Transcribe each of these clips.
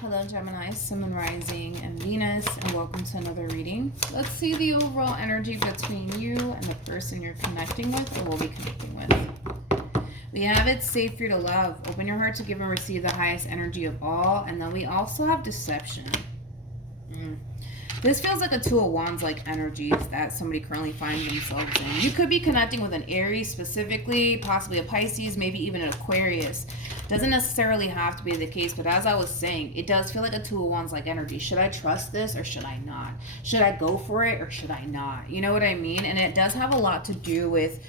Hello Gemini, Sun, Moon, Rising, and Venus, and welcome to another reading. Let's see the overall energy between you and the person you're connecting with or will be connecting with. We have it's safe for you to love. Open your heart to give and receive the highest energy of all. And then we also have deception. This feels like a Two of Wands like energies that somebody currently finds themselves in. You could be connecting with an Aries specifically, possibly a Pisces, maybe even an Aquarius. Doesn't necessarily have to be the case, but as I was saying, it does feel like a Two of Wands like energy. Should I trust this or should I not? Should I go for it or should I not? You know what I mean? And it does have a lot to do with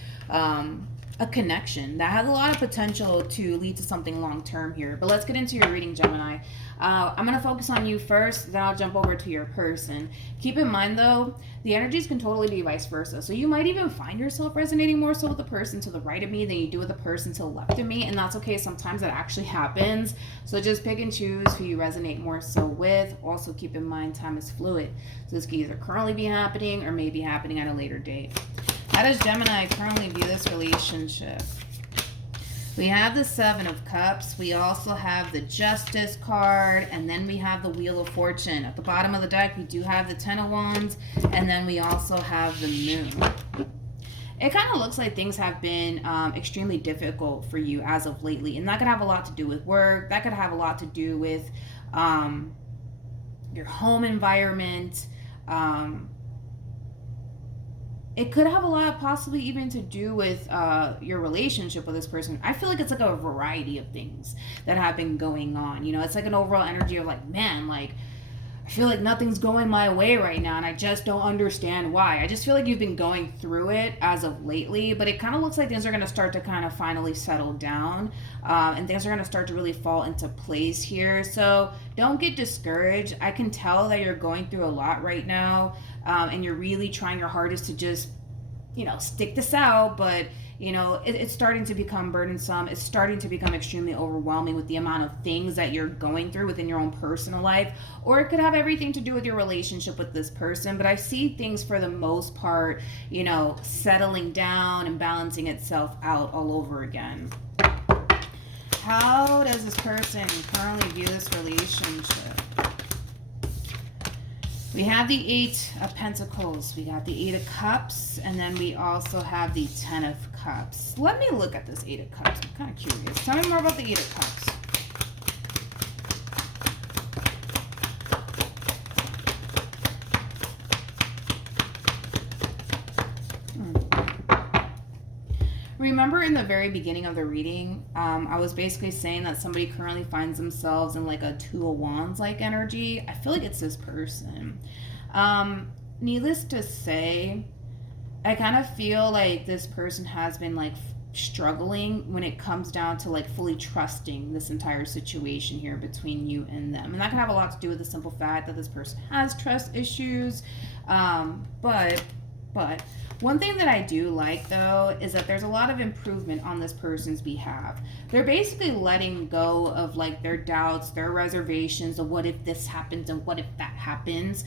a connection that has a lot of potential to lead to something long-term here. But let's get into your reading, Gemini. I'm going to focus on you first, then I'll jump over to your person. Keep in mind, though, the energies can totally be vice versa. So you might even find yourself resonating more so with the person to the right of me than you do with the person to the left of me, and that's okay. Sometimes that actually happens. So just pick and choose who you resonate more so with. Also, keep in mind, time is fluid. So this could either currently be happening or may be happening at a later date. How does Gemini currently view this relationship? We have the Seven of Cups. We also have the Justice card. And then we have the Wheel of Fortune. At the bottom of the deck, we do have the Ten of Wands. And then we also have the Moon. It kind of looks like things have been extremely difficult for you as of lately. And that could have a lot to do with work. That could have a lot to do with your home environment. It could have a lot possibly even to do with your relationship with this person. I feel like it's like a variety of things that have been going on. You know, it's like an overall energy of like, man, like, I feel like nothing's going my way right now and I just don't understand why. I just feel like you've been going through it as of lately, but it kind of looks like things are going to start to kind of finally settle down and things are going to start to really fall into place here. So don't get discouraged. I can tell that you're going through a lot right now and you're really trying your hardest to just, you know, stick this out, but you know, it's starting to become burdensome. It's starting to become extremely overwhelming with the amount of things that you're going through within your own personal life, or it could have everything to do with your relationship with this person. But I see things for the most part, you know, settling down and balancing itself out all over again. How does this person currently view this relationship? We have the Eight of Pentacles, we got the Eight of Cups, and then we also have the Ten of Cups. Let me look at this Eight of Cups. I'm kind of curious. Tell me more about the Eight of Cups. Remember in the very beginning of the reading, I was basically saying that somebody currently finds themselves in like a Two of Wands like energy. I feel like it's this person. Needless to say, I kind of feel like this person has been like struggling when it comes down to like fully trusting this entire situation here between you and them. And that can have a lot to do with the simple fact that this person has trust issues. But one thing that I do like, though, is that there's a lot of improvement on this person's behalf. They're basically letting go of, like, their doubts, their reservations of what if this happens and what if that happens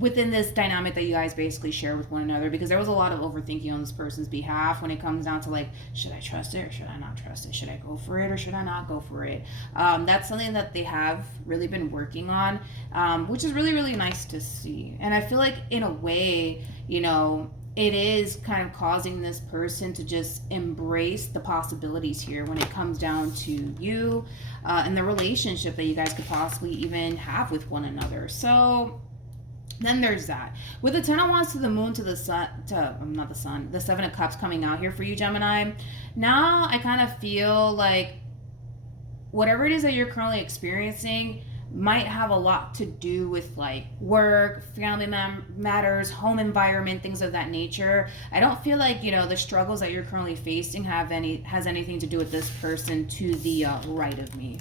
within this dynamic that you guys basically share with one another, because there was a lot of overthinking on this person's behalf when it comes down to, like, should I trust it or should I not trust it? Should I go for it or should I not go for it? That's something that they have really been working on, which is really, really nice to see. And I feel like in a way, you know, it is kind of causing this person to just embrace the possibilities here when it comes down to you and the relationship that you guys could possibly even have with one another. So then there's that. With the Ten of Wands to the Moon to the Sun, not the Sun, the Seven of Cups coming out here for you, Gemini. Now I kind of feel like whatever it is that you're currently experiencing might have a lot to do with like work, family matters, home environment, things of that nature. I don't feel like, you know, the struggles that you're currently facing has anything to do with this person to the right of me.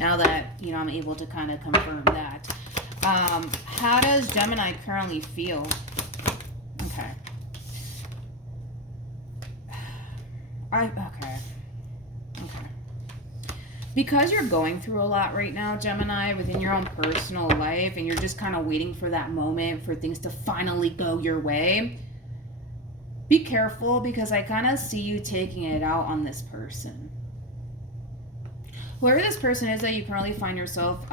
Now that, you know, I'm able to kind of confirm that. How does Gemini currently feel? Okay. Okay. Because you're going through a lot right now, Gemini, within your own personal life, and you're just kind of waiting for that moment for things to finally go your way, be careful, because I kind of see you taking it out on this person. Whoever this person is that you currently find yourself,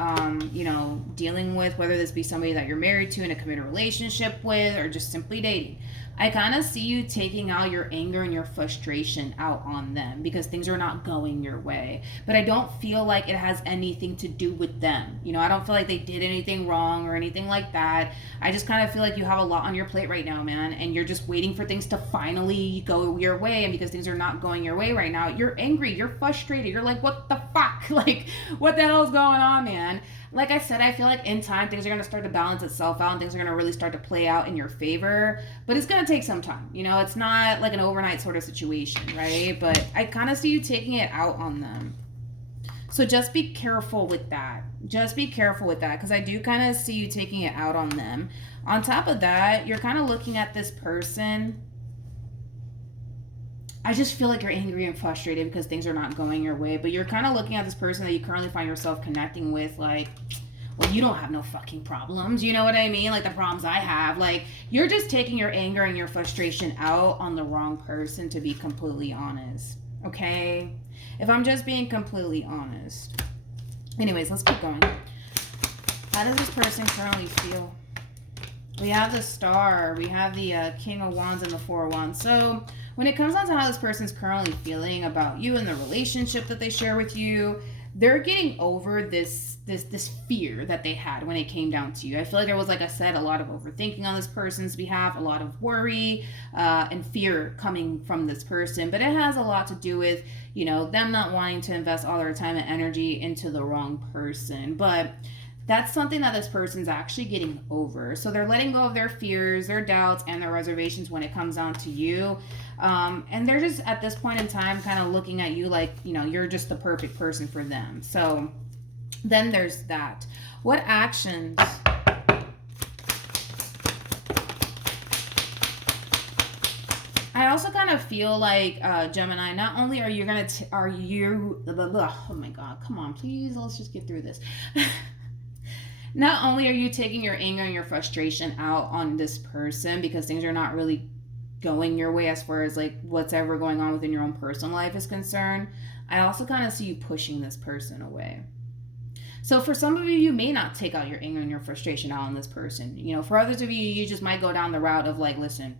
dealing with, whether this be somebody that you're married to in a committed relationship with or just simply dating, I kind of see you taking out your anger and your frustration out on them because things are not going your way. But I don't feel like it has anything to do with them. I don't feel like they did anything wrong or anything like that. I just kind of feel like you have a lot on your plate right now, man, and you're just waiting for things to finally go your way. And because things are not going your way right now, you're angry, you're frustrated, you're like, what the fuck? Like, what the hell is going on, man? Like I said, I feel like in time things are going to start to balance itself out and things are going to really start to play out in your favor, but it's going to take some time. It's not like an overnight sort of situation, right? But I kind of see you taking it out on them. So just be careful with that. Just be careful with that because I do kind of see you taking it out on them. On top of that, you're kind of looking at this person. I just feel like you're angry and frustrated because things are not going your way, but you're kind of looking at this person that you currently find yourself connecting with like, well, you don't have no fucking problems. You know what I mean? Like the problems I have. Like, you're just taking your anger and your frustration out on the wrong person, to be completely honest. Okay? If I'm just being completely honest. Anyways, let's keep going. How does this person currently feel? We have the Star. We have the King of Wands and the Four of Wands. So when it comes down to how this person's currently feeling about you and the relationship that they share with you, they're getting over this fear that they had when it came down to you. I feel like there was, like I said, a lot of overthinking on this person's behalf, a lot of worry and fear coming from this person. But it has a lot to do with, them not wanting to invest all their time and energy into the wrong person. But that's something that this person's actually getting over. So they're letting go of their fears, their doubts, and their reservations when it comes down to you. And they're just at this point in time kind of looking at you like, you're just the perfect person for them. So then there's that. What actions I also kind of feel like, Gemini, not only are you going to, oh my God, come on, please, let's just get through this. Not only are you taking your anger and your frustration out on this person because things are not really going your way as far as like what's ever going on within your own personal life is concerned, I also kind of see you pushing this person away. So for some of you, you may not take out your anger and your frustration out on this person. For others of you, you just might go down the route of like, listen,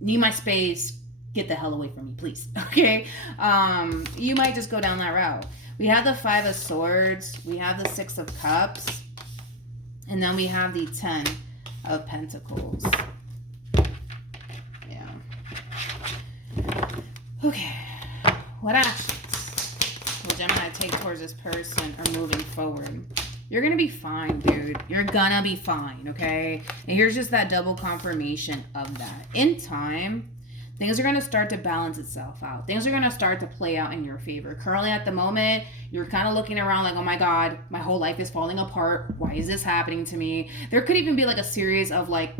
need my space, get the hell away from me, please. Okay? You might just go down that route. We have the Five of Swords, we have the Six of Cups, and then we have the Ten of Pentacles. Yeah. Okay. What actions will Gemini take towards this person or moving forward? You're going to be fine, dude. You're going to be fine, okay? And here's just that double confirmation of that. In time, things are going to start to balance itself out. Things are going to start to play out in your favor. Currently, at the moment, you're kind of looking around like, oh my God, my whole life is falling apart. Why is this happening to me? There could even be like a series of like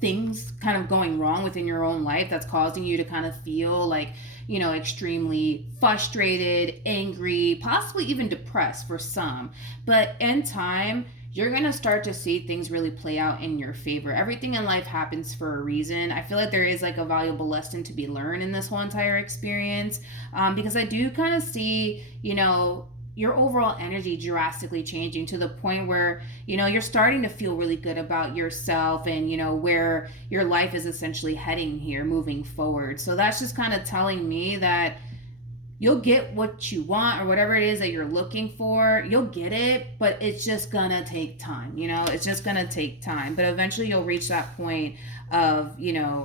things kind of going wrong within your own life that's causing you to kind of feel like, extremely frustrated, angry, possibly even depressed for some. But in time, you're going to start to see things really play out in your favor. Everything in life happens for a reason. I feel like there is like a valuable lesson to be learned in this whole entire experience, because I do kind of see, your overall energy drastically changing to the point where, you're starting to feel really good about yourself and, where your life is essentially heading here moving forward. So that's just kind of telling me that you'll get what you want or whatever it is that you're looking for. You'll get it, but it's just gonna take time. It's just gonna take time. But eventually you'll reach that point of,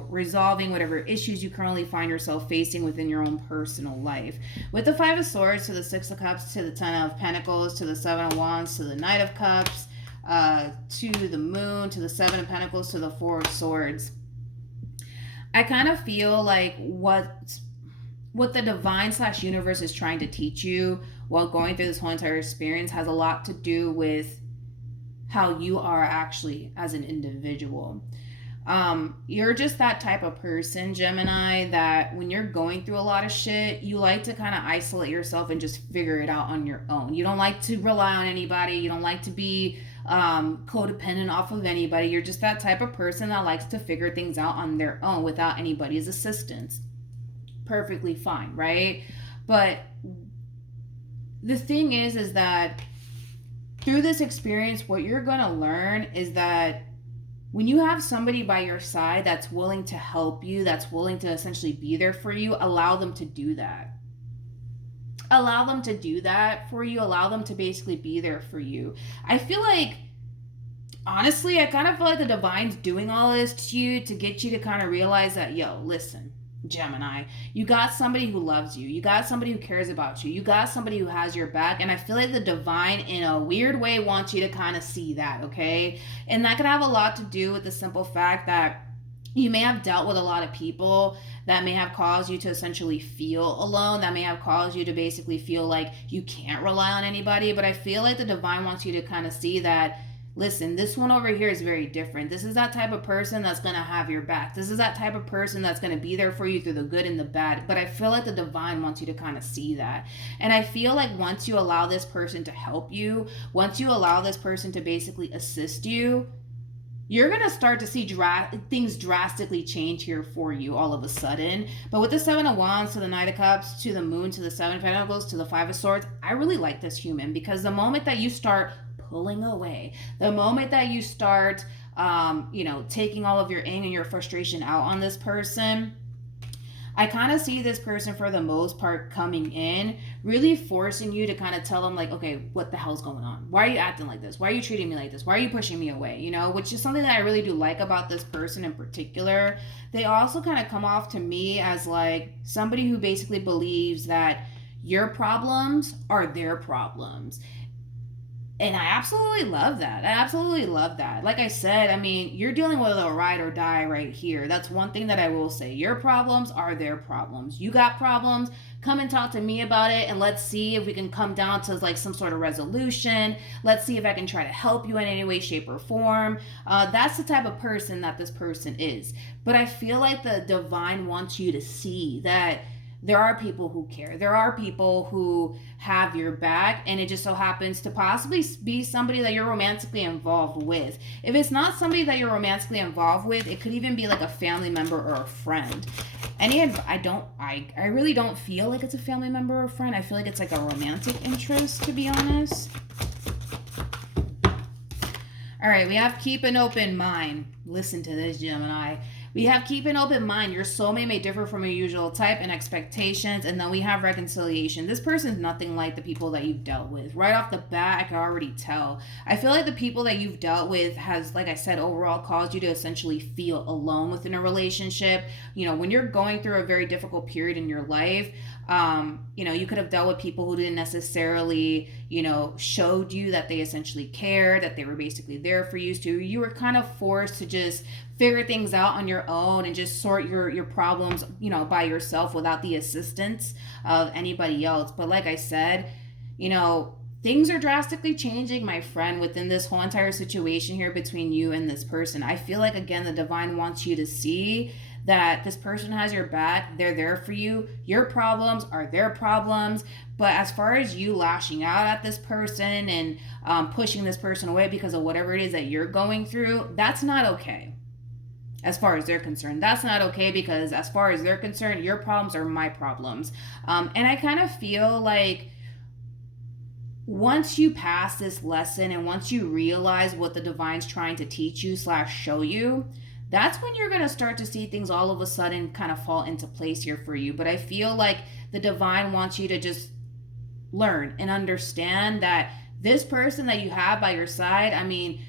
resolving whatever issues you currently find yourself facing within your own personal life. With the Five of Swords to the Six of Cups to the Ten of Pentacles to the Seven of Wands to the Knight of Cups, to the Moon to the Seven of Pentacles to the Four of Swords. I kind of feel like what the divine / universe is trying to teach you while going through this whole entire experience has a lot to do with how you are actually as an individual. You're just that type of person, Gemini, that when you're going through a lot of shit, you like to kind of isolate yourself and just figure it out on your own. You don't like to rely on anybody. You don't like to be codependent off of anybody. You're just that type of person that likes to figure things out on their own without anybody's assistance. Perfectly fine, right? But the thing is that through this experience, what you're going to learn is that when you have somebody by your side that's willing to help you, that's willing to essentially be there for you, allow them to do that. Allow them to do that for you. Allow them to basically be there for you. I feel like, honestly, I kind of feel like the divine's doing all this to you to get you to kind of realize that, yo, listen, Gemini, you got somebody who loves you. You got somebody who cares about you. You got somebody who has your back. And I feel like the divine, in a weird way, wants you to kind of see that, okay? And that could have a lot to do with the simple fact that you may have dealt with a lot of people that may have caused you to essentially feel alone, that may have caused you to basically feel like you can't rely on anybody. But I feel like the divine wants you to kind of see that, listen, this one over here is very different. This is that type of person that's going to have your back. This is that type of person that's going to be there for you through the good and the bad. But I feel like the divine wants you to kind of see that. And I feel like once you allow this person to help you, once you allow this person to basically assist you, you're going to start to see things drastically change here for you all of a sudden. But with the Seven of Wands to the Knight of Cups to the Moon to the Seven of Pentacles to the Five of Swords, I really like this human, because the moment that you start pulling away, the moment that you start taking all of your anger and your frustration out on this person, I kind of see this person, for the most part, coming in, really forcing you to kind of tell them, like, okay, what the hell's going on? Why are you acting like this? Why are you treating me like this? Why are you pushing me away? You know, which is something that I really do like about this person in particular. They also kind of come off to me as like somebody who basically believes that your problems are their problems. And I absolutely love that. I absolutely love that. Like I said, I mean, you're dealing with a ride or die right here. That's one thing that I will say. Your problems are their problems. You got problems, come and talk to me about it, and let's see if we can come down to like some sort of resolution. Let's see if I can try to help you in any way, shape, or form. That's the type of person that this person is. But I feel like the divine wants you to see that there are people who care. There are people who have your back, and it just so happens to possibly be somebody that you're romantically involved with. If it's not somebody that you're romantically involved with, it could even be like a family member or a friend. I really don't feel like it's a family member or a friend. I feel like it's like a romantic interest, to be honest. All right, we have keep an open mind. Listen to this, Gemini. We have keep an open mind. Your soulmate may differ from your usual type and expectations. And then we have reconciliation. This person's nothing like the people that you've dealt with. Right off the bat, I can already tell. I feel like the people that you've dealt with has, like I said, overall caused you to essentially feel alone within a relationship. You know, when you're going through a very difficult period in your life, you could have dealt with people who didn't necessarily, showed you that they essentially cared, that they were basically there for you. So you were kind of forced to just figure things out on your own and just sort your problems, by yourself without the assistance of anybody else. But like I said, things are drastically changing, my friend, within this whole entire situation here between you and this person. I feel like, again, the divine wants you to see that this person has your back. They're there for you. Your problems are their problems. But as far as you lashing out at this person and pushing this person away because of whatever it is that you're going through, that's not okay. As far as they're concerned, that's not okay, because as far as they're concerned, your problems are my problems. And I kind of feel like once you pass this lesson and once you realize what the divine's trying to teach you / show you, that's when you're going to start to see things all of a sudden kind of fall into place here for you. But I feel like the divine wants you to just learn and understand that this person that you have by your side, I mean,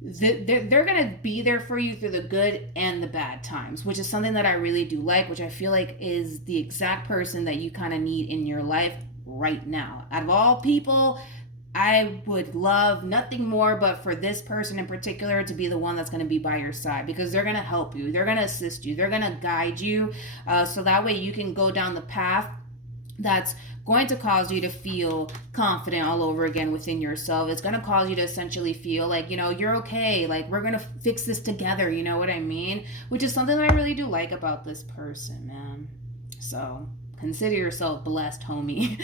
they're going to be there for you through the good and the bad times, which is something that I really do like, which I feel like is the exact person that you kind of need in your life right now. Out of all people, I would love nothing more but for this person in particular to be the one that's going to be by your side, because they're going to help you, they're going to assist you, they're going to guide you, so that way you can go down the path that's going to cause you to feel confident all over again within yourself. It's going to cause you to essentially feel like, you're okay. Like, we're going to fix this together. You know what I mean? Which is something that I really do like about this person, man. So Consider yourself blessed, homie.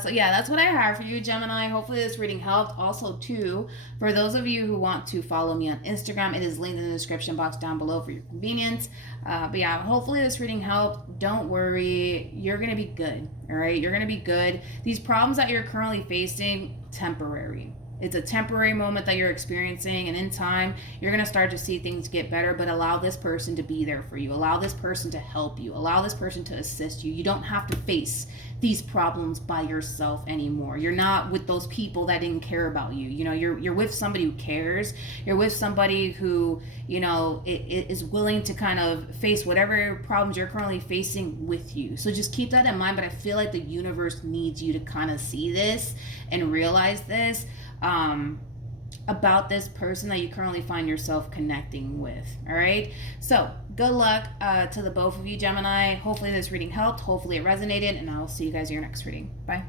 So yeah, that's what I have for you, Gemini. Hopefully this reading helped. Also, too, for those of you who want to follow me on Instagram, it is linked in the description box down below for your convenience. But yeah, hopefully this reading helped. Don't worry, you're gonna be good. All right, you're gonna be good. These problems that you're currently facing, temporary. It's a temporary moment that you're experiencing, and in time, you're going to start to see things get better, but allow this person to be there for you. Allow this person to help you. Allow this person to assist you. You don't have to face these problems by yourself anymore. You're not with those people that didn't care about you. You know, you're with somebody who cares. You're with somebody who, you know, is willing to kind of face whatever problems you're currently facing with you. So just keep that in mind, but I feel like the universe needs you to kind of see this and realize this. About this person that you currently find yourself connecting with. All right, so good luck to the both of you, Gemini. Hopefully this reading helped, hopefully it resonated, and I will see you guys in your next reading. Bye.